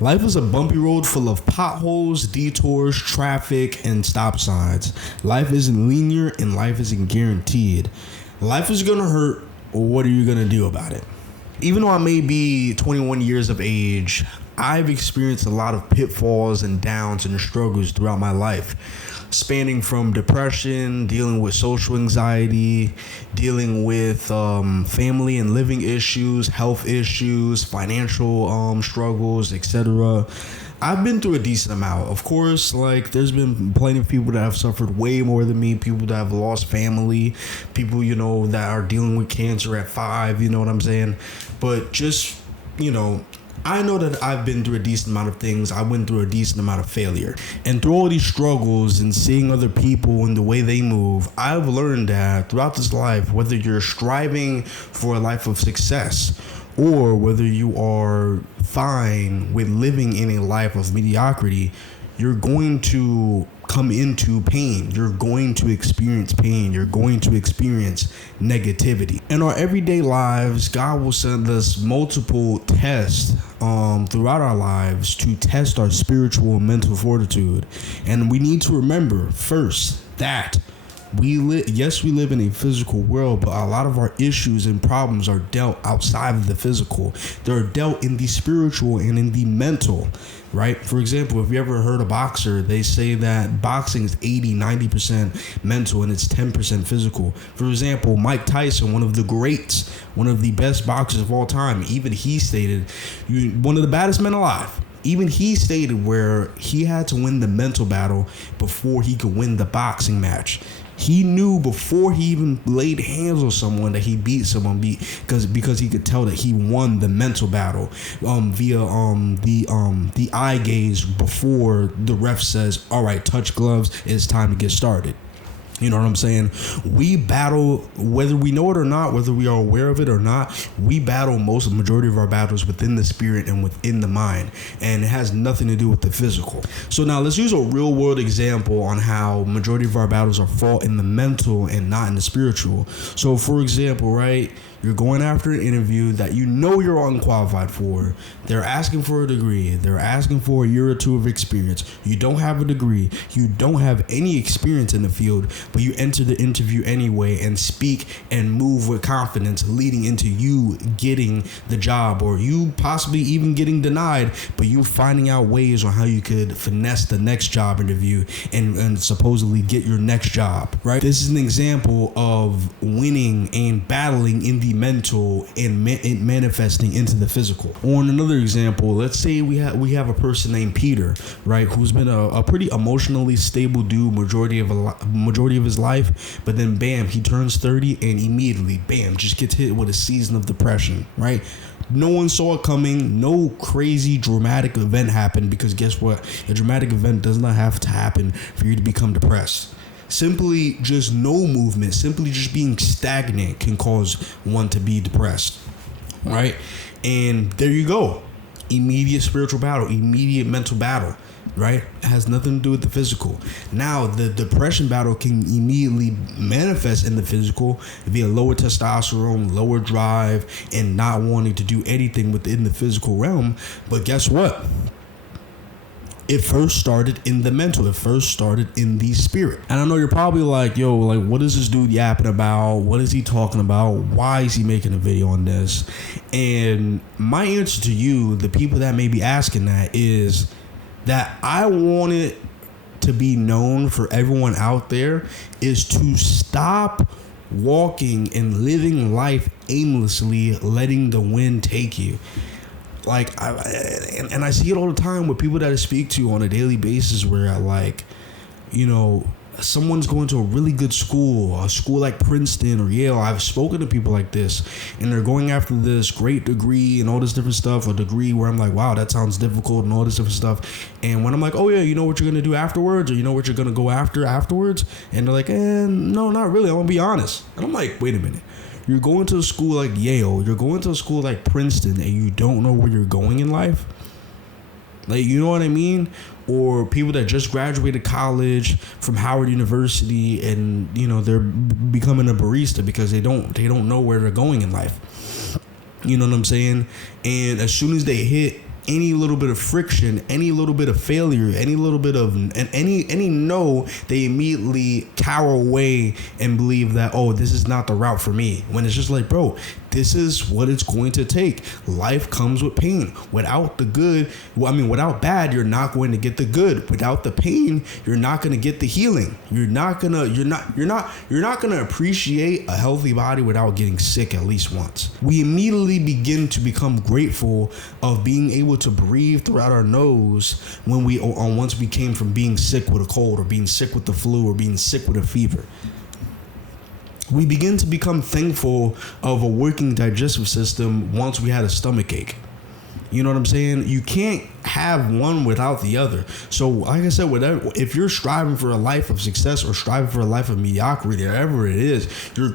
Life is a bumpy road full of potholes, detours, traffic, and stop signs. Life isn't linear and life isn't guaranteed. Life is gonna hurt, or what are you gonna do about it? Even though I may be 21 years of age, I've experienced a lot of pitfalls and downs and struggles throughout my life, spanning from depression, dealing with social anxiety, dealing with family and living issues, health issues, financial struggles, etc. I've been through a decent amount. Of course, like, there's been plenty of people that have suffered way more than me, people that have lost family, people, that are dealing with cancer at 5, you know what I'm saying? But just, I know that I've been through a decent amount of things. I went through a decent amount of failure. And through all these struggles and seeing other people and the way they move, I've learned that throughout this life, whether you're striving for a life of success or whether you are fine with living in a life of mediocrity, you're going to come into pain. You're going to experience pain. You're going to experience negativity. In our everyday lives, God will send us multiple tests throughout our lives to test our spiritual and mental fortitude. And we need to remember first that we live in a physical world, but a lot of our issues and problems are dealt outside of the physical. They're dealt in the spiritual and in the mental, right? For example, if you ever heard a boxer, they say that boxing is 80-90% mental and it's 10% physical. For example, Mike Tyson, one of the greats, one of the best boxers of all time, even he stated, one of the baddest men alive. Even he stated where he had to win the mental battle before he could win the boxing match. He knew before he even laid hands on someone that he beat someone because he could tell that he won the mental battle via the eye gaze before the ref says, "All right, touch gloves. It's time to get started." You know what I'm saying? We battle, whether we know it or not, whether we are aware of it or not, we battle majority of our battles within the spirit and within the mind. And it has nothing to do with the physical. So now let's use a real world example on how majority of our battles are fought in the mental and not in the spiritual. So for example, right? You're going after an interview that you're unqualified for. They're asking for a degree. They're asking for a year or two of experience. You don't have a degree. You don't have any experience in the field, but you enter the interview anyway and speak and move with confidence, leading into you getting the job or you possibly even getting denied, but you finding out ways on how you could finesse the next job interview and supposedly get your next job, right? This is an example of winning and battling in the mental and manifesting into the physical. On another example, let's say we have a person named Peter, right, who's been a pretty emotionally stable dude majority of his life, but then bam, he turns 30 and immediately bam, just gets hit with a season of depression, right? No one saw it coming. No crazy dramatic event happened, because guess what? A dramatic event does not have to happen for you to become depressed. Simply just no movement, simply just being stagnant can cause one to be depressed, right? And there you go. Immediate spiritual battle, immediate mental battle, right? It has nothing to do with the physical. Now, the depression battle can immediately manifest in the physical via lower testosterone, lower drive, and not wanting to do anything within the physical realm. But guess what? It first started in the mental. It first started in the spirit. And I know you're probably like, yo, like, what is this dude yapping about? What is he talking about? Why is he making a video on this? And my answer to you, the people that may be asking that, is that I want it to be known for everyone out there is to stop walking and living life aimlessly, letting the wind take you. Like, I see it all the time with people that I speak to on a daily basis where, like, someone's going to a really good school, a school like Princeton or Yale. I've spoken to people like this, and they're going after this great degree and all this different stuff, a degree where I'm like, wow, that sounds difficult and all this different stuff. And when I'm like, oh yeah, you know what you're going to do afterwards, or you know what you're going to go after afterwards? And they're like, no, not really. I'm going to be honest. And I'm like, wait a minute. You're going to a school like Yale, you're going to a school like Princeton, and you don't know where you're going in life? Like, you know what I mean? Or people that just graduated college from Howard University and, they're becoming a barista because they don't know where they're going in life. You know what I'm saying? And as soon as they hit any little bit of friction, any little bit of failure, any little bit of any no, they immediately cower away and believe that, oh, this is not the route for me. When it's just like, bro, this is what it's going to take. Life comes with pain. Without the good, without bad, you're not going to get the good. Without the pain, you're not going to get the healing. You're not gonna appreciate a healthy body without getting sick at least once. We immediately begin to become grateful of being able to breathe throughout our nose once we came from being sick with a cold or being sick with the flu or being sick with a fever. We begin to become thankful of a working digestive system once we had a stomach ache. You know what I'm saying? You can't have one without the other. So, like I said, if you're striving for a life of success or striving for a life of mediocrity, whatever it is, you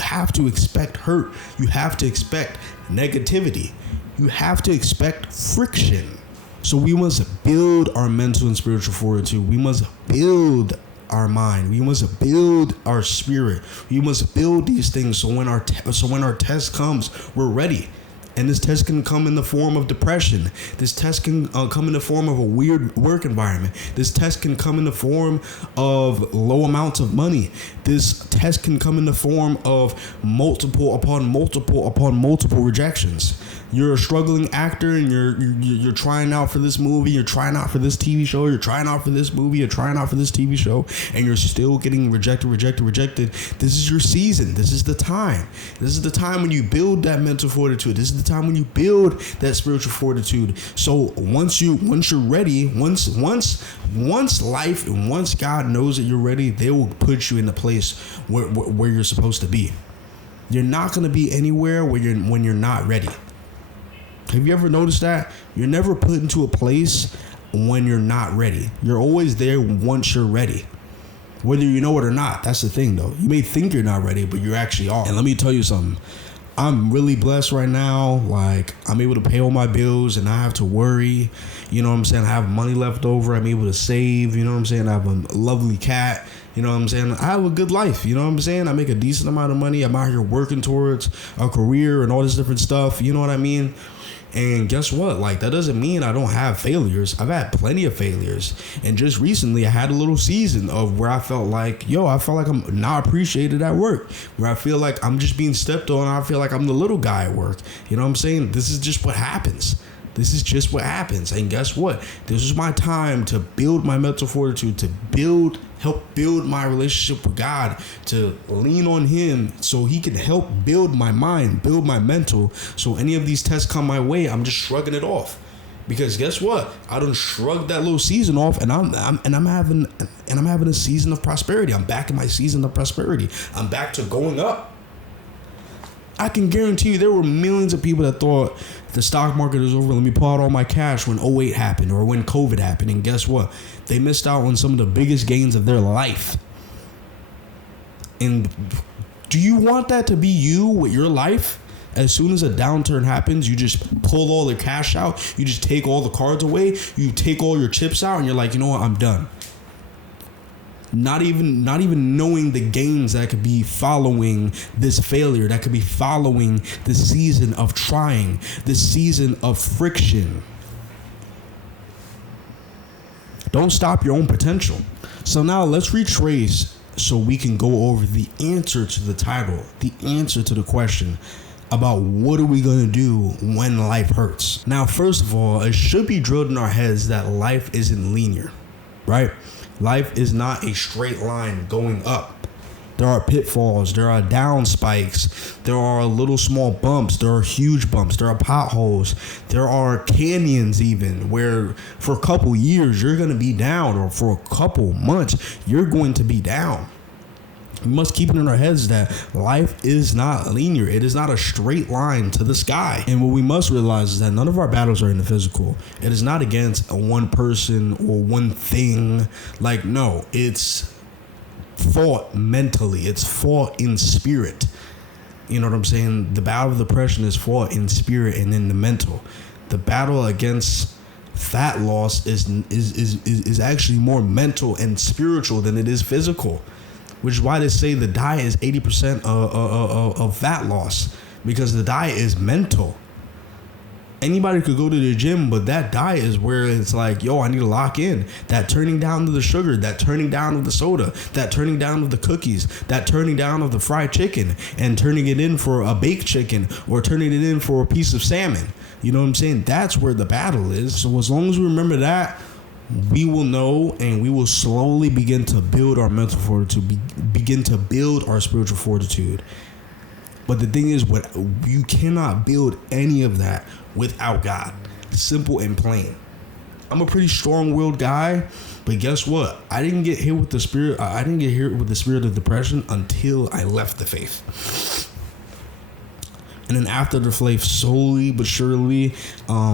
have to expect hurt. You have to expect negativity. You have to expect friction. So we must build our mental and spiritual fortitude. We must build our mind. We must build our spirit. We must build these things so when our test comes, we're ready. And this test can come in the form of depression. This test can come in the form of a weird work environment. This test can come in the form of low amounts of money. This test can come in the form of multiple rejections. You're a struggling actor and you're trying out for this movie, you're trying out for this TV show, you're trying out for this movie, you're trying out for this TV show, and you're still getting rejected. This is your season. This is the time. This is the time when you build that mental fortitude. This is the time when you build that spiritual fortitude. So once you're ready, once life and once God knows that you're ready, they will put you in the place where you're supposed to be. You're not going to be anywhere when you're not ready. Have you ever noticed that? You're never put into a place when you're not ready. You're always there once you're ready. Whether you know it or not, that's the thing though. You may think you're not ready, but you actually are. And let me tell you something. I'm really blessed right now. Like, I'm able to pay all my bills and not have to worry. You know what I'm saying? I have money left over. I'm able to save. You know what I'm saying? I have a lovely cat. You know what I'm saying? I have a good life. You know what I'm saying? I make a decent amount of money. I'm out here working towards a career and all this different stuff. You know what I mean? And guess what? Like, that doesn't mean I don't have failures. I've had plenty of failures. And just recently, I had a little season of where I felt like, I'm not appreciated at work. Where I feel like I'm just being stepped on. I feel like I'm the little guy at work. You know what I'm saying? This is just what happens. And guess what? This is my time to build my mental fortitude, to help build my relationship with God, to lean on Him so He can help build my mind, build my mental. So any of these tests come my way, I'm just shrugging it off. Because guess what? I done shrugged that little season off, and I'm having a season of prosperity. I'm back in my season of prosperity. I'm back to going up. I can guarantee you there were millions of people that thought the stock market is over. Let me pull out all my cash when 2008 happened or when COVID happened. And guess what? They missed out on some of the biggest gains of their life. And do you want that to be you with your life? As soon as a downturn happens, you just pull all the cash out. You just take all the cards away. You take all your chips out and you're like, you know what? I'm done. Not even knowing the gains that could be following this failure, that could be following this season of trying, this season of friction. Don't stop your own potential. So now let's retrace so we can go over the answer to the title, the answer to the question about what are we going to do when life hurts. Now, first of all, it should be drilled in our heads that life isn't linear, right? Life is not a straight line going up. There are pitfalls, there are down spikes, there are little small bumps, there are huge bumps, there are potholes, there are canyons even where for a couple years you're going to be down, or for a couple months you're going to be down. We must keep it in our heads that life is not linear. It is not a straight line to the sky. And what we must realize is that none of our battles are in the physical. It is not against one person or one thing. Like, no, it's fought mentally. It's fought in spirit. You know what I'm saying? The battle of depression is fought in spirit and in the mental. The battle against fat loss is actually more mental and spiritual than it is physical. Which is why they say the diet is 80% of fat loss, because the diet is mental. Anybody could go to the gym, but that diet is where it's like, yo, I need to lock in. That turning down of the sugar, that turning down of the soda, that turning down of the cookies, that turning down of the fried chicken, and turning it in for a baked chicken or turning it in for a piece of salmon. You know what I'm saying? That's where the battle is. So as long as we remember that, we will know, and we will slowly begin to build our mental fortitude, begin to build our spiritual fortitude. But the thing is, what you cannot build any of that without God. Simple and plain. I'm a pretty strong-willed guy, but guess what? I didn't get hit with the spirit. I didn't get hit with the spirit of depression until I left the faith. And then after the faith, slowly but surely,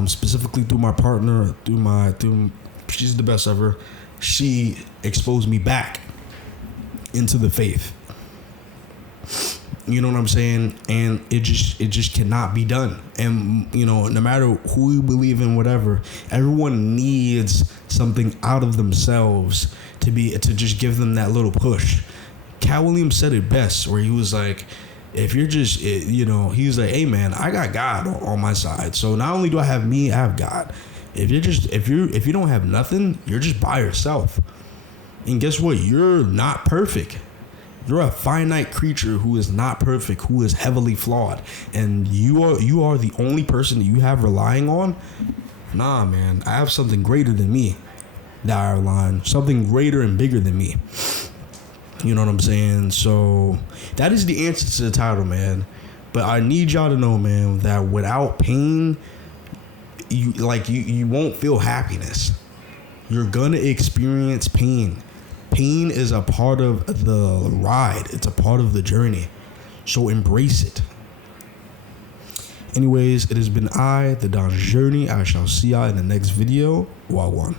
specifically through my partner, she's the best ever. She exposed me back into the faith. You know what I'm saying? And it just cannot be done. And, you know, no matter who you believe in, whatever, everyone needs something out of themselves to just give them that little push. Cal Williams said it best, where he was like, if you're just, he was like, hey man, I got God on my side. So not only do I have me, I have God. If you don't have nothing, you're just by yourself. And guess what? You're not perfect. You're a finite creature who is not perfect, who is heavily flawed, and you are the only person that you have relying on. Nah, man, I have something greater than me that I rely on, something greater and bigger than me. You know what I'm saying? So that is the answer to the title, man. But I need y'all to know, man, that without pain, you won't feel happiness. You're gonna experience pain. Pain is a part of the ride. It's a part of the journey. So embrace it. Anyways, it has been the Don's Journey. I shall see y'all in the next video. Wagwan.